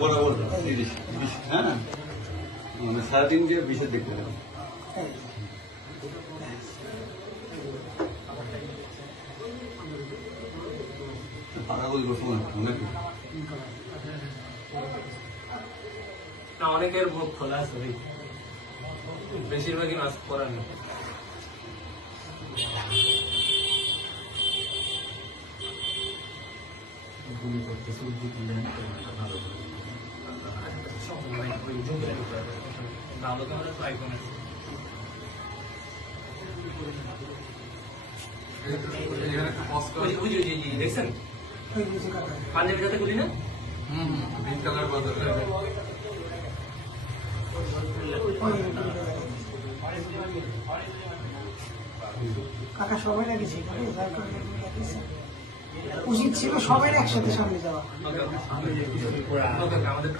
বরাবর 30 হ্যাঁ মানে সারাদিন যে 20 দেখতে হবে না অনেকের মুখ খোলা আছে বেশিরভাগই মাস্ক পরা নেই গুলি করতেছে ভালো ক্যামেরা ট্রাই করে দেখছেন পাঞ্জাবি যাতে গুলি না গ্রিন কালার বদলে কাকা সবাই লাগিয়েছে উচিত ছিল সবাই একসাথে সামনে যাওয়া। আমাদের